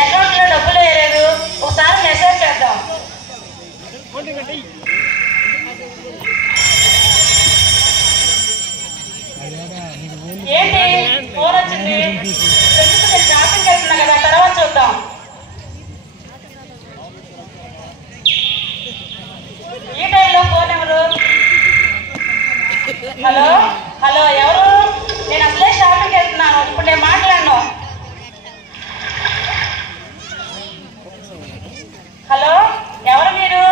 అకౌంట్లో డబ్బులు వేయలేదు, ఒకసారి మెసేజ్ చేద్దాం. ఏంటి ఫోన్ వచ్చింది? షాపింగ్ చేస్తున్నా కదా, తర్వాత చూద్దాం. ఈ టైంలో ఫోన్ ఎవరు? హలో హలో, ఎవరు? నేను అసలే షాపింగ్ చేస్తున్నాను, ఇప్పుడు నేను మాట్లాడను. హలో, ఎవరు మీరు?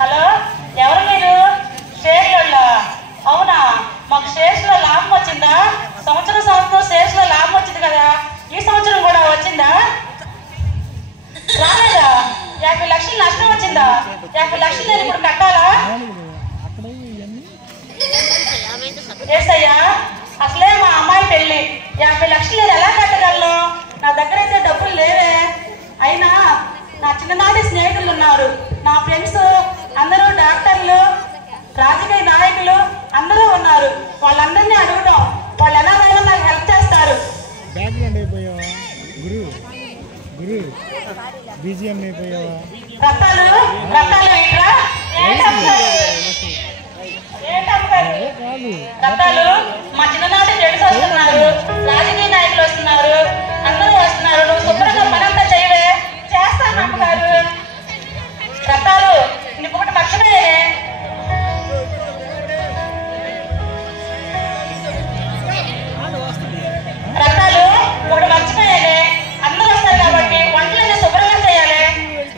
హలో, ఎవరు మీరు? షేర్ల? అవునా, మాకు షేర్స్లో లాభం వచ్చిందా? సంవత్సరం షేర్స్లో లాభం వచ్చింది కదా, ఈ సంవత్సరం కూడా వచ్చిందా? రాలేదా? 50 లక్షలు నష్టం వచ్చిందా? 50 లక్షలు నేను ఇప్పుడు కట్టాలా? ఏసయ్యా, అసలే మా అమ్మాయి పెళ్ళి, 50 లక్షలు నేను ఎలా కట్టగలను? నా దగ్గర అయితే డబ్బులు లేవే. అయినా నా చిన్ననాటి స్నేహితులు ఉన్నారు, నా ఫ్రెండ్స్ అందరూ డాక్టర్లు, రాజకీయ నాయకులు అందరూ ఉన్నారు. వాళ్ళందరినీ అడుగుతాం, వాళ్ళు ఎలాగైనా నాకు హెల్ప్ చేస్తారు. రత్తాలు రత్తాలు ఏంట్రా? రత్తాలు మా చిన్ననాటి ఫ్రెండ్స్ వస్తున్నారు, రాజకీయ నాయకులు వస్తున్నారు, అందరూ వస్తున్నారు. నువ్వు శుభ్రంగా పనంతా చేయవే. చేస్తాను అమ్మగారు. రత్తాలు నీకు ఒకటి మర్చిపోయే. రత్తాలు ఒకటి మర్చిపోయాలి, అందరూ వస్తారు కాబట్టి వంటలన్నీ శుభ్రంగా చేయాలి.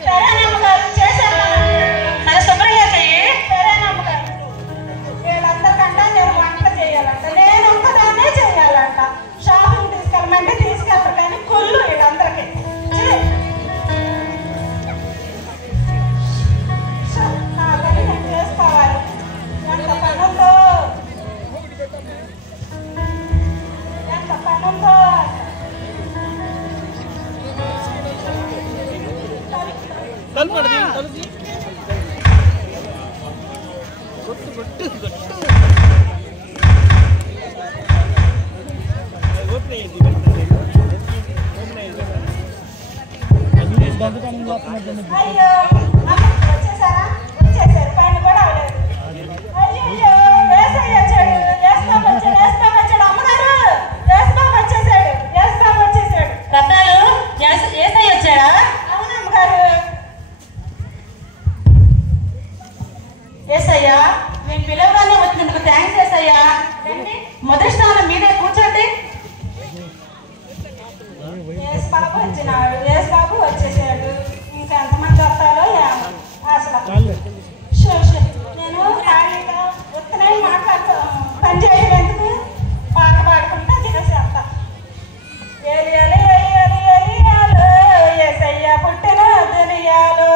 సరేనమ్మగారు, చేశాను. అది శుభ్రంగా చెయ్యి. సరేనమ్మగారు. వీళ్ళందరికంటే నేను వంట చేయాలంట, నేను ఒక్కదాన్నే చేయాలంట. షాపింగ్ తీసుకెళ్ళమంటే తీసుకెళ్తారు, కానీ కొల్లు వీళ్ళందరికీ. నా పని నేను చేసుకోవాలి. ఎంత పనుందో, ఎంత పనుందో. అయ్యో, వచ్చేసారా? వచ్చేసారు, పైన కూడా అవ్వలేదు. అయ్యో, వేసయ్య వచ్చాడు, వేసుబాబు వచ్చాడు. అమ్మగారు, వేసుబాబు వచ్చేసాడు, వేసుబాబు వచ్చేసాడు. రత్నాలు, ఏసయ్య వచ్చాడా? అవునమ్మగారు. ఏసయ్యా, నేను పిలవగానే వచ్చినందుకు థ్యాంక్స్ ఏసయ్యా. మొదటి స్థానం మీదే కూర్చోండి. ఏసుబాబు వచ్చినాడు, ఏసుబాబు వచ్చేసాడు. ఇంకా ఎంతమంది వస్తారో అసలు. నేను ఖాళీగా ఉత్తనే పని చేయడం ఎందుకు? పాట పాడుకుంటా దిగేసేస్తా. ఏలియాలు ఏలియాలు ఏలియాలు, ఏసయ్య పుట్టిన దునియాలు.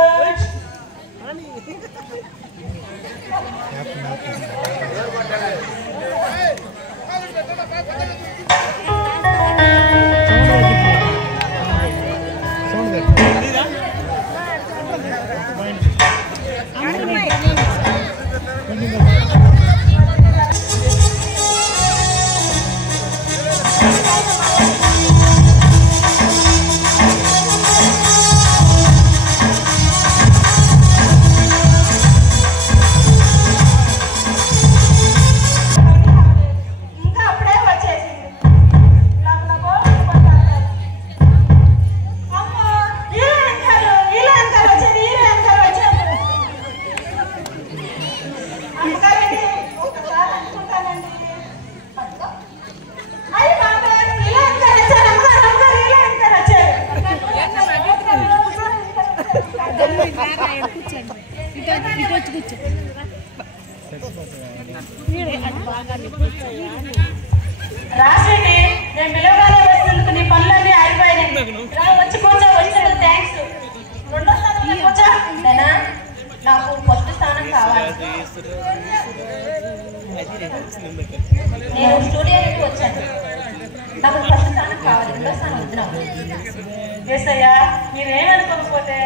ఏసయ్యా మీరేమనుకోకపోతే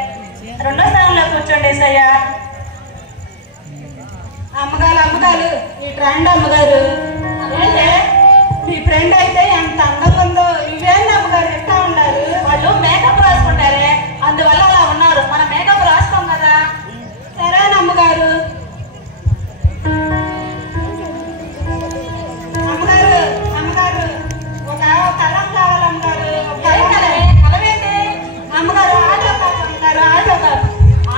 రెండో స్థానంలో కూర్చోండి ఏసయ్యా. అమ్మగారు ఈ ఫ్రెండ్ అమ్మగారు ఏంటే మీ ఫ్రెండ్ అయితే ఎంత అందంగా ఉందో. ఇవేంటి అమ్మగారు ఎట్లా ఉన్నారు? వాళ్ళు మేకప్ రాసుకుంటారే, అందువల్ల అలా ఉన్నారు. మనం మేకప్ రాసుకోం కదా. సరేనమ్మగారు. అమ్మగారు ఒక కలం కావాలమ్మగారు. కలవేంటి అమ్మగారు ఆటోగ్రాఫ్ అమ్మగారు.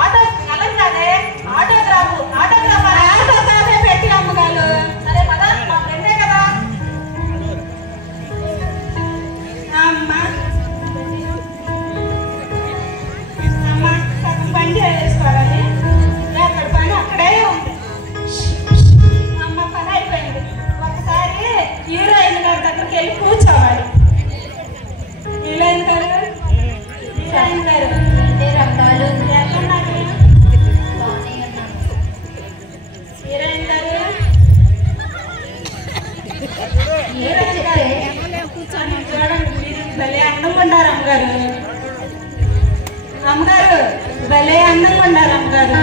ఆటో కలం కాదే, ఆటోగ్రాఫే పెట్టి అమ్మగారు. సరే కదా, మా ఫ్రెండే కదా. అమ్మ సగం పని చేసుకోవాలి. ఎక్కడ పని అక్కడే ఉంది. అమ్మ పని అయిపోయింది. ఒకసారి హీరోయిన్ గారి దగ్గరికి వెళ్ళి కూర్చోవాలి. హీరోయిన్ గారు రకాలు ఎక్కడున్నారు? హీరోయిన్ గారు చూడండి, మీరు భలే అందంగా ఉన్నారు అమ్మగారు. భలే అందంగా ఉన్నారు అమ్మగారు.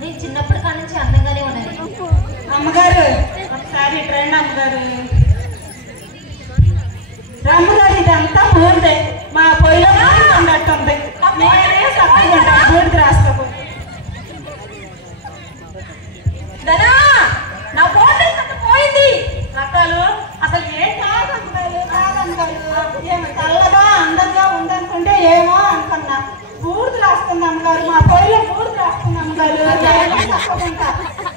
నేను చిన్నప్పటి కాడి నుంచి అందంగానే ఉన్నది అమ్మగారు. ఒకసారి ట్రెండ్ అమ్మగారు. అమ్మగారు ఇదంతా పూర్తే మా పొయ్యిలో ఉన్నట్టుంది. నేనే తప్పుకుంటాను బూడిద రాసుకో. ధనా, నా ఫోన్ పోయింది. రకాలు అసలు ఏం కాదమ్మగారు. ఏమో తెల్లగా అందంగా ఉందనుకుంటే ఏమో అనుకున్నా. బూడిద రాస్తుంది అమ్మగారు. మా పొయ్యిలో బూడిద రాస్తుంది అమ్మగారు.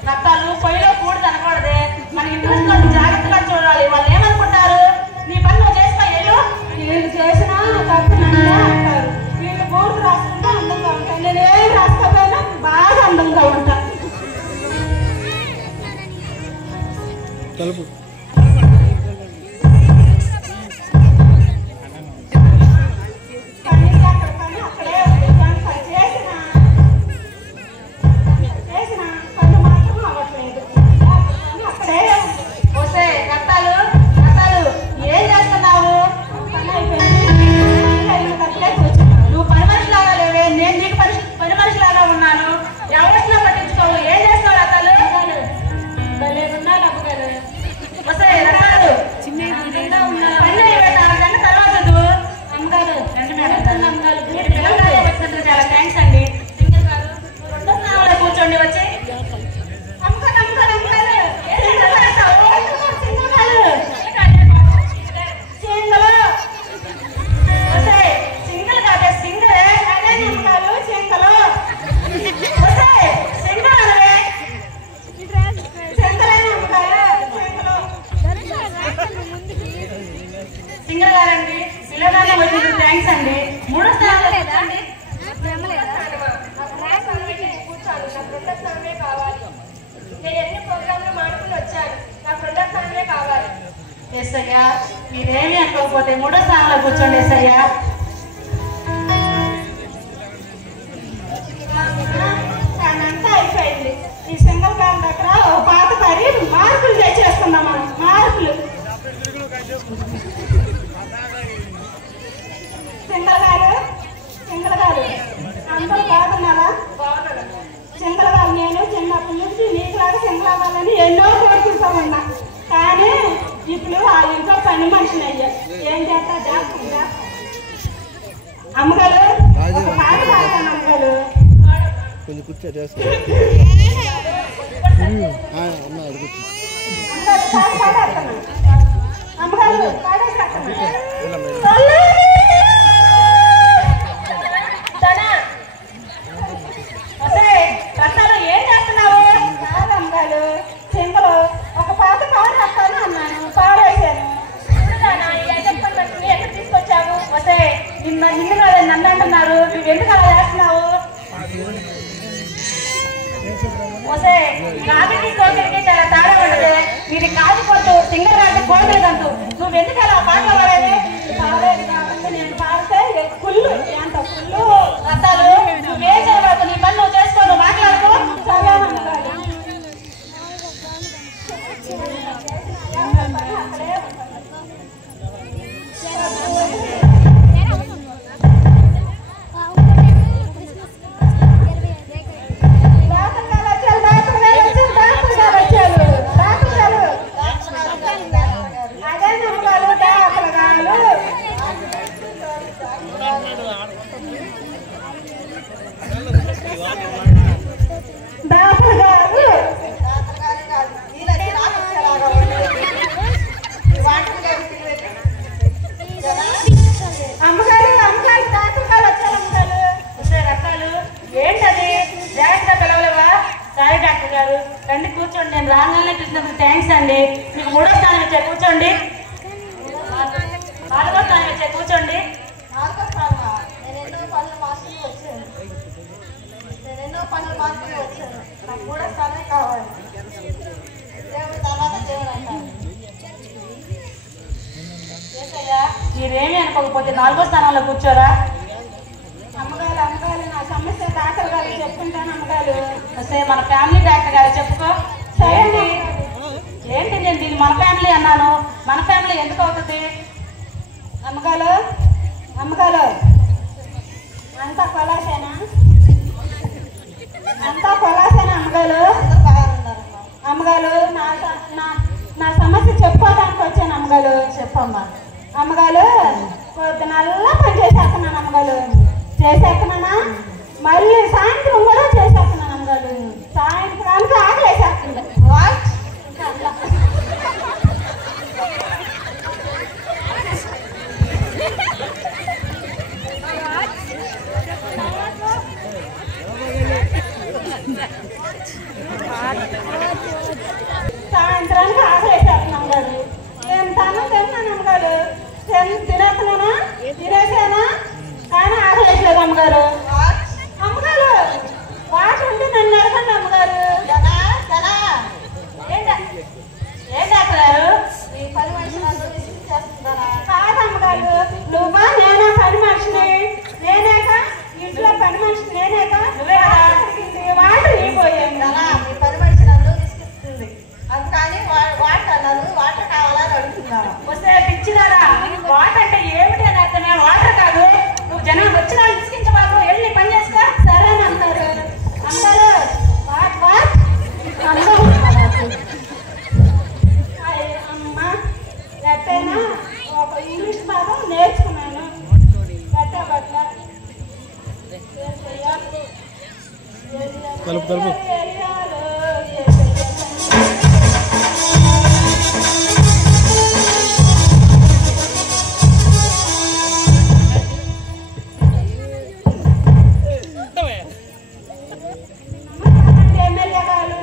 రక్తాలు పొయ్యిలో కూడి కనకూడదే. మన ఇంట్రెస్ట్ జాగ్రత్తగా చూడాలి. వాళ్ళు ఏమనుకుంటారు? నీ పని నువ్వు చేసుకో వెళ్ళు. వీళ్ళు చేసినా తప్పు నన్నే అంటారు. వీళ్ళు బూడిద రాస్తుంటే అందంగా ఉంటాను. నేను ఏం రాసుకోపోయినా బాగా అందంగా ఉంటాను. తలుపు పని అక్కడే ఉంది. పని చేసిన పని మాత్రం అవ్వట్లేదు. అక్కడే ఉంది. వస్తే రక్తాలు ఏం చేస్తున్నావు? పని అయిపోయింది. అక్కడే కూర్చున్నాను. నువ్వు పని మనిషి లాగా లేవే. నేను నీకు పని మనిషి లాగా ఉన్నాను. ఎవరిలో పట్టించుకోవు. ఏం చేస్తావు రక్తాలు? భలే ఉన్నారు అమ్మగారు. వస్తే రక్తాలు అందంగా ఉన్నారు పని అయిపోయిన తర్వాత చదువు. అమ్మగారు. అమ్మగారు పిల్లలు వచ్చినందుకు చాలా థ్యాంక్స్ అండి. సింగర్ గారు రెండో స్థానంలో కూర్చోండి వచ్చి. సింగల్ కాదే సింగరే. సింగర్ గారండి పిల్లగానే వచ్చినందుకు థ్యాంక్స్ అండి. మూడో స్థానంలో కూర్చోండి. ఎస్ అయ్యా, మీరేమి అనుకోకపోతే మూడో స్థానంలో కూర్చోండి. ఎస్ అయ్యా. అంతా అయిపోయింది. ఈ సింగల్ గారి దగ్గర ఓ పాత పరి మార్కులు తెచ్చేసుకుందాం మనం. మార్కులు సింగల్ గారు అందరూ బాగున్నారా? సింగల్ గారు నేను చిన్నప్పటి నుంచి నీకులాగా సింగల్ అవ్వాలని ఎన్నో కోరుకుంటా ఉన్నా. కానీ ఇప్పుడు ఆ ఇంట్లో పని మనిషిని అయ్యా. ఏం చేస్తా జాగ్రత్తగా. అమ్మగారు ఒక పాట పాడతాను అమ్మగారు. కొంచెం కూర్చో చేసుకో అమ్మ అడుగుతుంది అందరూ పాట పాడేస్తాను. అమ్మగారు పాడేస్తాను. రత్నాలు ఏం చేస్తున్నావు? కాదమ్మగారు సింగలు ఒక పాట పాడి వస్తాను అన్నాను. పాడేశాను. ఎక్కడ తీసుకొచ్చావు? వస్తే నిన్ను కాదు నన్ను అంటున్నారు. నువ్వు ఎందుకు అలా చేస్తున్నావు? వస్తే కాకి కోకిలికి చాలా తేడా ఉండదు. ఇది కాదు కొట్టు సింగర్ రాజు కోకిలి గంతు. నువ్వు ఎందుకు అలా పాట పాడేది? పాడేది కాబట్టి నేను పాడితే ఫుల్లు ఎంత ఫుల్లు. రత్నాలు నువ్వేం చేయబాకు. నీ పని నువ్వు చేసుకో. నువ్వు మాట్లాడుకో. సరేనమ్మగారు. అక్కడే కూర్చోండి. నేను రాగానే చూసినందుకు థ్యాంక్స్ అండి. మీకు 3వ స్థానం ఇచ్చే కూర్చోండి. 4వ స్థానం ఇచ్చే కూర్చోండి. 4వ స్థానమా? నేను ఎన్నో పనులు మార్చుకుని వచ్చాను. నాకు 3వ స్థానమే కావాలి. దేవుడి తర్వాత దేవుడు అంటాను. మీరేమీ అనుకోకపోతే 4వ స్థానంలో కూర్చోరా. అమ్మగారు అమ్మగారు నా సమస్య డాక్టర్ గారు చెప్పుకుంటాను. అమ్మగారు వస్తే మన ఫ్యామిలీ డాక్టర్ గారు చెప్పుకో. సరే అండి. ఏంటి నేను దీన్ని మన ఫ్యామిలీ అన్నాను. మన ఫ్యామిలీ ఎందుకు అవుతుంది? అమ్మగారు అమ్మగారు అంతా కొలాసేనా? అంతా కొలాసేనా అమ్మగారు? అమ్మగారు నా సమస్య చెప్పుకోవడానికి వచ్చాను అమ్మగారు. చెప్పమ్మా. అమ్మగారు పొద్దునల్లా పని చేసేస్తున్నాను అమ్మగారు. చేసేస్తున్నానా మళ్ళీ సాయంత్రం కూడా చేసేస్తున్నాను అమ్మగారు. సాయంత్రానికి ఆకలి వేసేస్తుంది. సాయంత్రానికి ఆకలి వేసేస్తున్నాం అమ్మగారు. ఏం తిన్నాను అమ్మగారు. తినేస్తున్నానా తినేసానా కానీ ఆకలి వేసలేదు అమ్మగారు. అమ్మగారు వాటి ఉంటే నన్ను అడగండి అమ్మగారు. ఏం డాక్టర్ గారు? ఈ పని మనిషి నన్ను చేస్తున్నారా? కాదమ్మగారు నువ్వా నేనా పని మనిషిని? నేనేక ఇంట్లో పని మనిషి నేనేక. నువ్వే కదా. వాటర్ అయిపోయాను. ఈ పని మనిషి నన్ను విసిగిస్తుంది. అందుకని వాటర్ కావాలని అడుగుతున్నాను. వస్తే పిచ్చిదారా. వాటర్ అంటే ఏమిటి అని అర్థమే. వాటర్ కాదు. నువ్వు జనం వచ్చిన వాళ్ళు తీసుకించబాకు. వెళ్ళి పని చేసుకో. సరేనన్నారు అన్నారు. వాట్ వాట్ అమ్మ ఎట్టైనా ఒక ఇంగ్లీష్ పదం నేర్చుకున్నాను. పెట్టబట్ల తలుపు ఎమ్మెల్యే గారు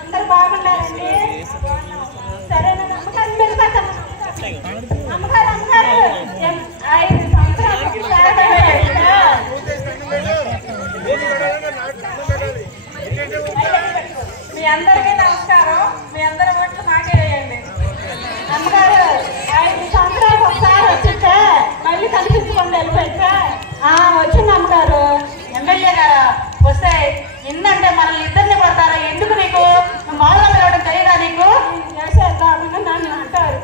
అందరు బాగున్నారండి. సరేనా అమ్మగారు మీరు పెట్టండి. అమ్మగారు అమ్మగారు 5 సంవత్సరాలు మీ అందరికీ నమస్కారం. మీ అందరి ఓట్లు నాకే వేయండి. అమ్మగారు 5 సంవత్సరాలకు ఒకసారి వచ్చింటే మళ్ళీ కనిపించుకోండి వెళ్ళిపోయితే. వచ్చింది అమ్మగారు. ఎమ్మెల్యే గారా వస్తే ఇందంటే మనల్ని ఇద్దరిని పడతారా? ఎందుకు నీకు? నువ్వు మామూలుగా పిలవడం తెలియదా నీకు? చేసేద్దామని నన్ను అంటారు.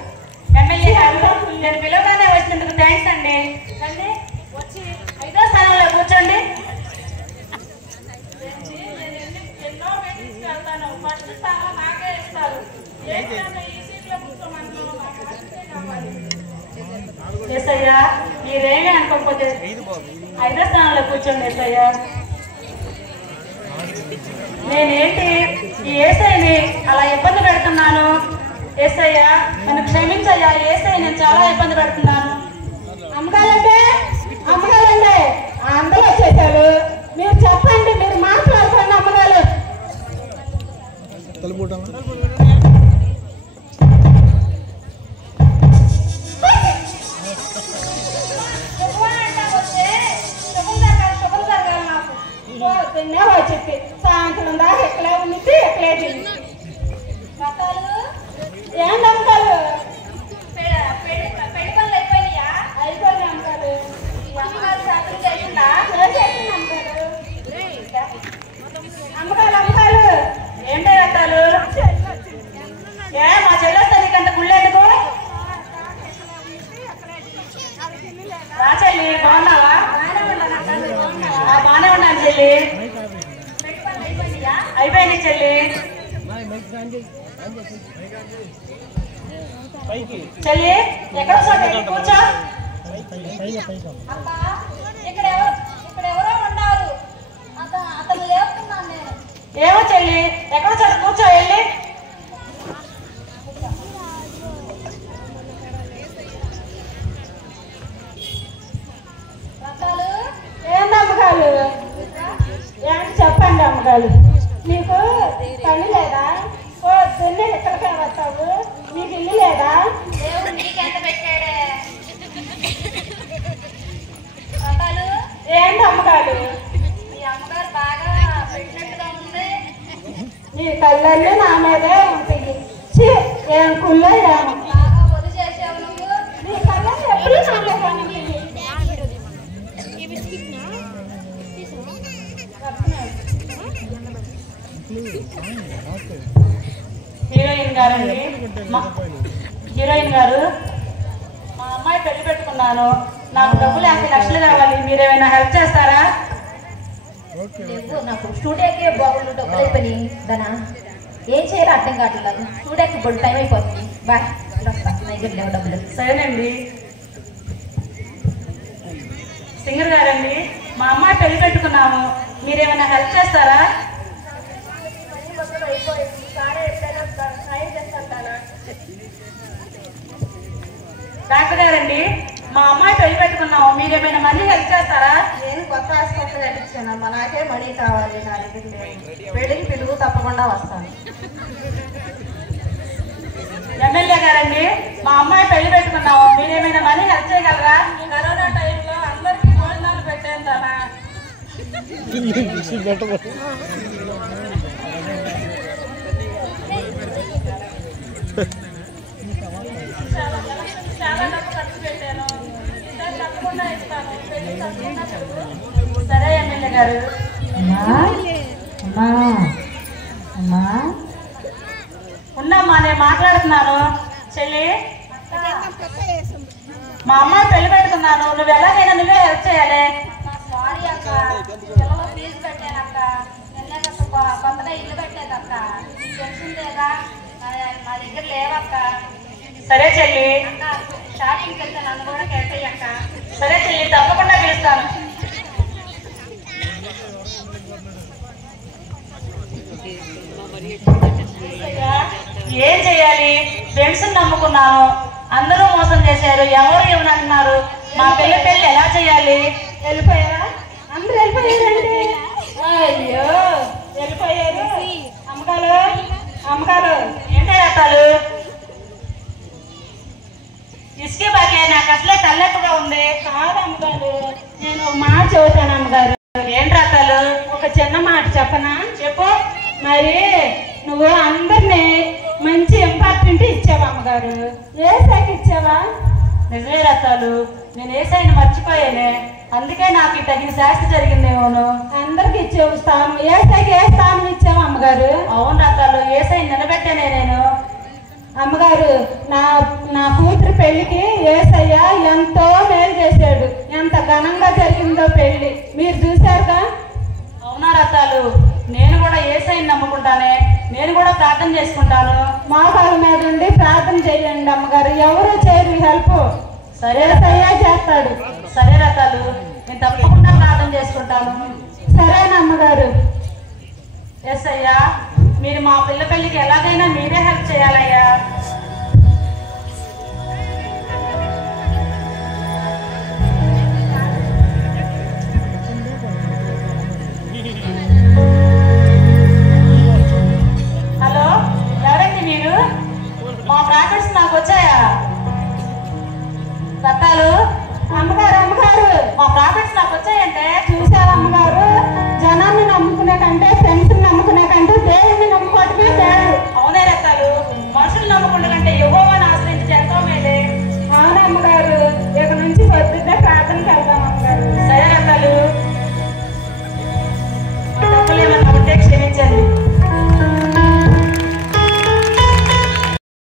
ఎమ్మెల్యే గారు నేను పిలవగానే వచ్చినందుకు థ్యాంక్స్ అండి. రండి వచ్చి 5వ స్థానంలో కూర్చోండి. ఎన్నో మీటింగ్స్కి వెళ్తాను. ఫస్ట్ స్థానం నాకే ఇస్తారు. ఈ సీట్లో కూర్చోమన్నారు. నాకు ఫస్టే కావాలి. ఎస్ఐయా మీరేమీ అనుకోకపోతే 5వ స్థానంలో కూర్చోండి. ఎస్ఐయా నేనేంటి ఈ ఏసైని అలా ఇబ్బంది పెడుతున్నాను? ఏసయ్యా నన్ను క్షమించయ్యా. ఏసై నేను చాలా ఇబ్బంది పెడుతున్నాను. అమ్మగారంటే అందరూ వచ్చేసారు. మీరు చెప్పండి. మీరు మాట్లాడుకోండి అమ్మగారు. తలుపు తిన్నా వచ్చి సాయంత్రం దాకా ఎక్కలే ఉంది ఎక్కలేదు. ఏంటి అమ్మగారు? పెళ్లి పనులు అయిపోయినాయా? అయిపోయింది అమ్మగారు. అమ్మగారు శాతం చేసిందా? చేసింది అమ్మగారు. అమ్మగారు ఏంటి రత్తాలు? మా చెల్లెస్తా నీకంత గుళ్ళెందుకు? చెల్లి బాగున్నావా? బాగానే ఉన్నాను చెల్లి. అయిపోయింది చెల్లి. చెల్లి ఎక్కడ కూర్చో. ఇక్కడ ఎవరో ఉన్నారు. అతను లేపుతున్నాను నేను. ఏమో చెల్లి ఎక్కడ చోట కూర్చో. వెళ్ళి ఏంటి అమ్మగారు? ఏంటి చెప్పండి అమ్మగారు. నీకు పని లేదా? పొద్దున్నే ఎక్కడికే వస్తావు? నీకు ఇల్లు లేదా? దేవుడు నీకెంత పెట్టాడే అమ్మాలు? ఏంటి అమ్మగారు? మీ అమ్మగారు బాగా పెట్టినట్టుగా ఉంది. నీ కళ్ళన్నీ నా మీదే ఉంటాయి. ఏం కుల్లో ఏమో బాగా వదిలి చేసావు నువ్వు. నీ కళ్ళన్నీ ఎప్పుడు నా మీద ఉంటాయి. హీరోయిన్ గారండి, హీరోయిన్ గారు, మా అమ్మాయి పెళ్లి పెట్టుకున్నాను. నాకు డబ్బులు 50 లక్షలు కావాలి. మీరేమైనా హెల్ప్ చేస్తారా? నాకు స్టూడియోకి బాగుండు డబ్బులు అయిపోయినాయి దానా ఏం చేయాలో అర్థం కావట్లేదు. స్టూడియోకి బొడ్డు టైం అయిపోతుంది. బాయ్ లేవు డబ్బులు. సరేనండి. సింగర్ గారండి, మా అమ్మాయి పెళ్లి పెట్టుకున్నాము. మీరేమైనా హెల్ప్ చేస్తారా? డాక్టర్ గారండి, మా అమ్మాయి పెళ్లి పెట్టుకున్నాము. మీరేమైనా మనీ హెల్ప్ చేస్తారా? నేను కొత్త హాస్పిటల్ కట్టించానమ్మా. నాకే మనీ కావాలి. నా దగ్గర లేదు. పెళ్ళికి పిలువు, తప్పకుండా వస్తాను. ఎమ్మెల్యే గారండి, మా అమ్మాయి పెళ్లి పెట్టుకున్నాము. మీరేమైనా మనీ హెల్ప్ చేయగలరా? కరోనా టైంలో అందరికీ భోజనాలు పెట్టేంతానా? చాలా డబ్బు ఖర్చు పెట్టాను. ఈసారి తప్పకుండా ఇస్తాను. పెళ్లి తప్పకుండా చెప్పు. సరే ఎమ్మెల్యే గారు. ఉన్నామ్మా, నేను మాట్లాడుతున్నాను. చెల్లి, మా అమ్మాయి పెళ్లి పెట్టుకున్నాను. నువ్వు ఎలాగైనా నువ్వే హెల్ప్ చేయాలి. సారీ అక్క, పిల్లలు ఫీజు పెట్టానక్క. కొత్తగా ఇల్లు పెట్టేదక్క. తెలిసిందేగా, నా దగ్గర లేవక్క. సరే చెల్లి, షాపింగ్కి వెళ్తే నన్ను కూడా కేటాయక్క. సరే చెల్లి, తప్పకుండా పిలుస్తాను. ఏం చెయ్యాలి? ఫ్రెండ్స్ నమ్ముకున్నాను, అందరూ మోసం చేశారు. ఎవరు ఏమనంటున్నారు? మా పెళ్లి ఎలా చేయాలి? వెళ్ళిపోయారా? అందరూ వెళ్ళిపోయారండి. అయ్యో వెళ్ళిపోయారు. అమ్మగారు, అమ్మగారు ఏంటే రకాలు? ఇసుకే బాగా నాకు అసలే తల్లెప్పుగా ఉంది. కాదు అమ్మగారు, నేను ఒక మాట చెబుతాను అమ్మగారు. ఏంటి రకాలు? ఒక చిన్న మాట చెప్పనా? చెప్పు. మరి నువ్వు అందరినీ మంచి ఇంపార్టెంట్ ఇచ్చావా అమ్మగారు? ఏసాకి ఇచ్చావా? నిజమే రకాలు, నేను ఏసైని మర్చిపోయానే. అందుకే నాకు ఈ తగిన శాస్తి జరిగిందేమోను. అందరికి ఇచ్చావు స్థానం. ఏసాకి ఏ స్థానం ఇచ్చావు అమ్మగారు? అవును రకాలు, ఏసైని నిలబెట్టానే నేను. అమ్మగారు, నా కూతురు పెళ్లికి ఏసయ్య ఎంతో మేలు చేశాడు. ఎంత ఘనంగా జరిగిందో పెళ్లి మీరు చూశారుగా. అవునా రకాలు, నేను కూడా ఏసైని నమ్ముకుంటానే. నేను కూడా ప్రార్థన చేసుకుంటాను. మోకాల మీద ఉండి ప్రార్థన చేయండి అమ్మగారు. ఎవరు చేయరు హెల్ప్. సరే ఏసయ్య చేస్తాడు. సరే రకాలు, నేను తప్పకుండా ప్రార్థన చేసుకుంటాను. సరేనా అమ్మగారు? ఏసయ్యా, మీరు మా పిల్ల పెళ్లికి ఎలాగైనా మీరే హెల్ప్ చేయాలయ్యా. హలో, ఎవరండి మీరు? మా ప్రాఫిట్స్ నాకు వచ్చాయా? రత్తాలు, అమ్మగారు, అమ్మగారు మా ప్రాఫిట్స్ నాకు వచ్చాయంటే. చూసారా అమ్మగారు? జనాన్ని నమ్ముకునే కంటే, ఫ్రెండ్స్ నమ్ముకునే కంటే దేవుడిని నమ్ముకోవటమే దేవుడు.